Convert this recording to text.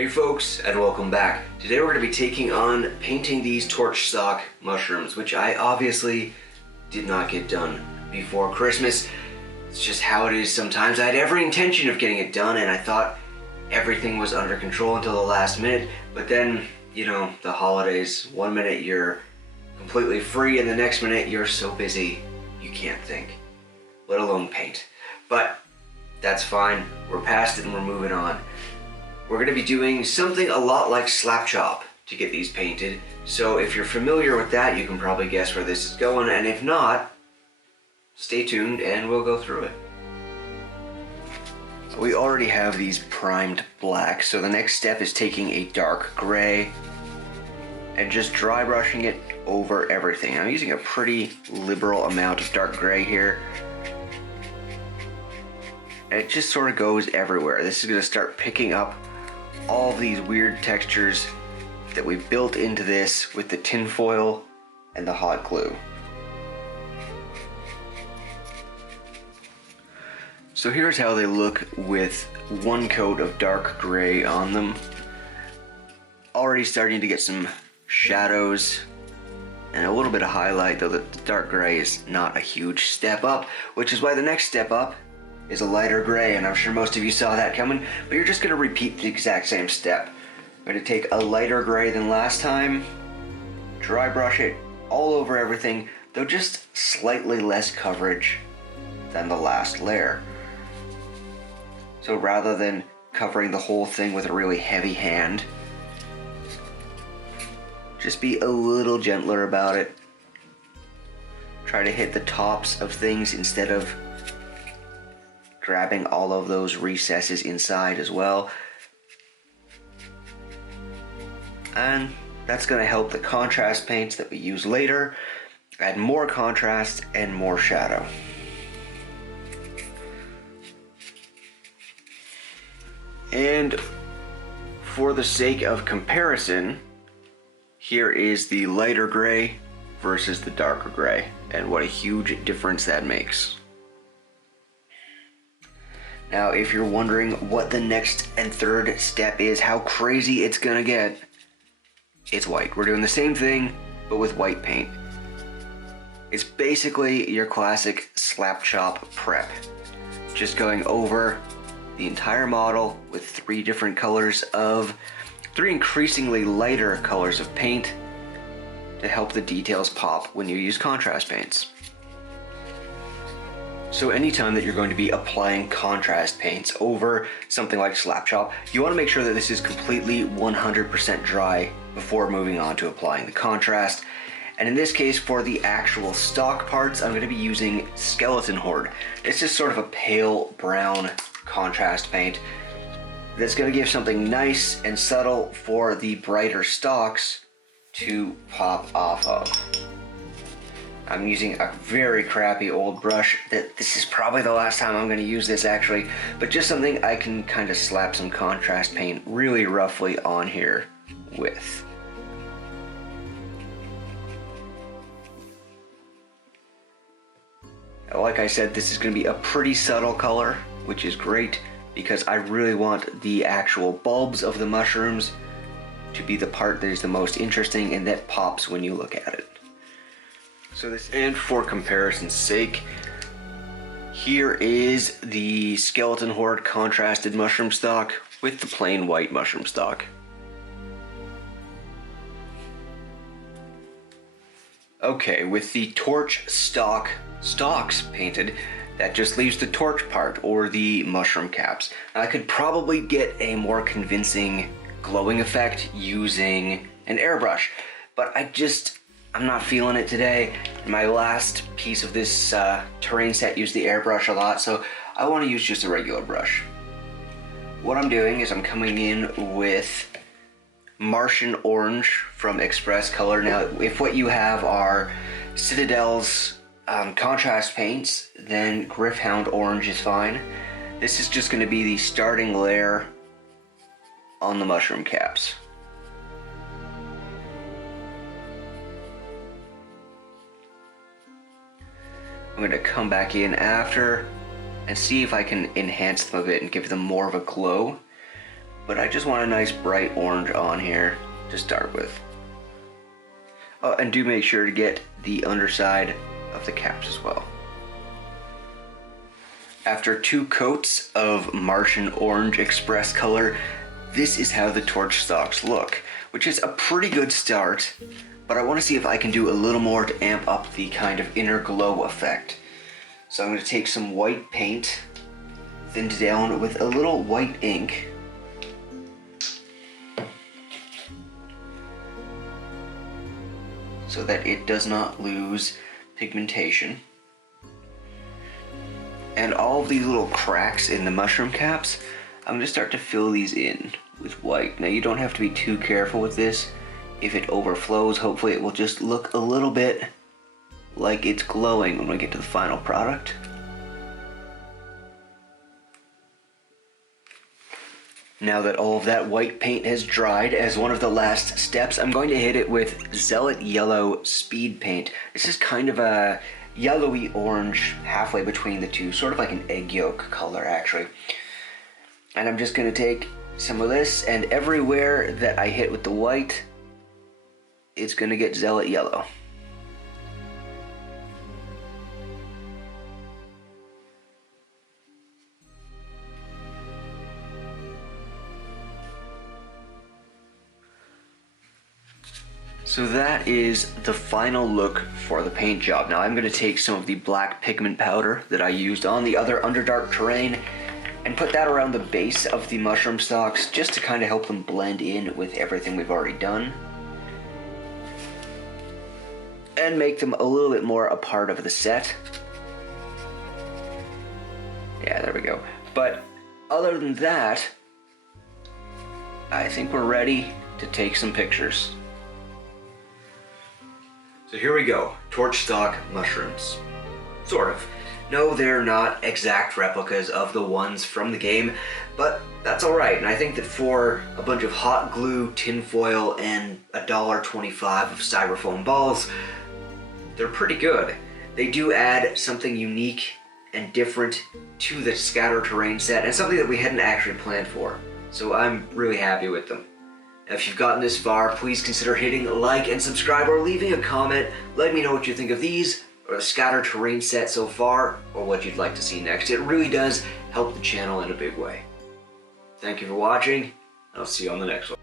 Hey folks, and welcome back. Today we're going to be taking on painting these Torch Stalk mushrooms, which I obviously did not get done before Christmas. It's just how it is sometimes. I had every intention of getting it done and I thought everything was under control until the last minute, but then, you know, the holidays, one minute you're completely free and the next minute you're so busy you can't think, let alone paint. But that's fine, we're past it and we're moving on. We're going to be doing something a lot like slap chop to get these painted. So if you're familiar with that, you can probably guess where this is going. And if not, stay tuned and we'll go through it. We already have these primed black. So the next step is taking a dark gray and just dry brushing it over everything. I'm using a pretty liberal amount of dark gray here. And it just sort of goes everywhere. This is going to start picking up all of these weird textures that we've built into this with the tin foil and the hot glue. So here's how they look with one coat of dark gray on them. Already starting to get some shadows and a little bit of highlight, though the dark gray is not a huge step up, which is why the next step up is a lighter gray, and I'm sure most of you saw that coming, but you're just going to repeat the exact same step. I'm going to take a lighter gray than last time, dry brush it all over everything, though just slightly less coverage than the last layer. So rather than covering the whole thing with a really heavy hand, just be a little gentler about it. Try to hit the tops of things instead of grabbing all of those recesses inside as well. And that's going to help the contrast paints that we use later add more contrast and more shadow. And for the sake of comparison, here is the lighter gray versus the darker gray, and what a huge difference that makes. Now, if you're wondering what the next and third step is, how crazy it's gonna get, it's white. We're doing the same thing, but with white paint. It's basically your classic slap chop prep. Just going over the entire model with three increasingly lighter colors of paint to help the details pop when you use contrast paints. So anytime that you're going to be applying contrast paints over something like slap chop, you want to make sure that this is completely 100% dry before moving on to applying the contrast. And in this case, for the actual stock parts, I'm going to be using Skeleton Horde. It's just sort of a pale brown contrast paint that's going to give something nice and subtle for the brighter stalks to pop off of. I'm using a very crappy old brush. This is probably the last time I'm going to use this actually, but just something I can kind of slap some contrast paint really roughly on here with. Like I said, this is going to be a pretty subtle color, which is great because I really want the actual bulbs of the mushrooms to be the part that is the most interesting and that pops when you look at it. And for comparison's sake, here is the Skeleton Horde contrasted mushroom stock with the plain white mushroom stock. Okay, with the Torch Stalk stalks painted, that just leaves the torch part or the mushroom caps. Now, I could probably get a more convincing glowing effect using an airbrush, but I'm not feeling it today. My last piece of this terrain set used the airbrush a lot, so I want to use just a regular brush. What I'm doing is I'm coming in with Martian Orange from Express Color. Now, if what you have are Citadel's contrast paints, then Gryph-hound Orange is fine. This is just going to be the starting layer on the mushroom caps. I'm going to come back in after and see if I can enhance them a bit and give them more of a glow. but I just want a nice bright orange on here to start with. Oh, and do make sure to get the underside of the caps as well. After 2 coats of Martian Orange Express color, this is how the torch stalks look, which is a pretty good start, but I want to see if I can do a little more to amp up the kind of inner glow effect. So I'm going to take some white paint, thinned down with a little white ink, so that it does not lose pigmentation. And all of these little cracks in the mushroom caps, I'm going to start to fill these in with white. Now you don't have to be too careful with this. If it overflows, hopefully it will just look a little bit like it's glowing when we get to the final product. Now that all of that white paint has dried, as one of the last steps, I'm going to hit it with Zealot Yellow Speed Paint. This is kind of a yellowy orange, halfway between the two, sort of like an egg yolk color actually. And I'm just going to take some of this, and everywhere that I hit with the white, it's going to get Zealot Yellow. So that is the final look for the paint job. Now I'm going to take some of the black pigment powder that I used on the other Underdark terrain and put that around the base of the mushroom stalks just to kind of help them blend in with everything we've already done. And make them a little bit more a part of the set. Yeah, there we go. But other than that, I think we're ready to take some pictures. So here we go, torch stalk mushrooms. Sort of. No, they're not exact replicas of the ones from the game, but that's alright, and I think that for a bunch of hot glue, tinfoil, and $1.25 of styrofoam balls, they're pretty good. They do add something unique and different to the scatter terrain set, and something that we hadn't actually planned for. So I'm really happy with them. If you've gotten this far, please consider hitting like and subscribe or leaving a comment. Let me know what you think of these, or the scatter terrain set so far, or what you'd like to see next. It really does help the channel in a big way. Thank you for watching, and I'll see you on the next one.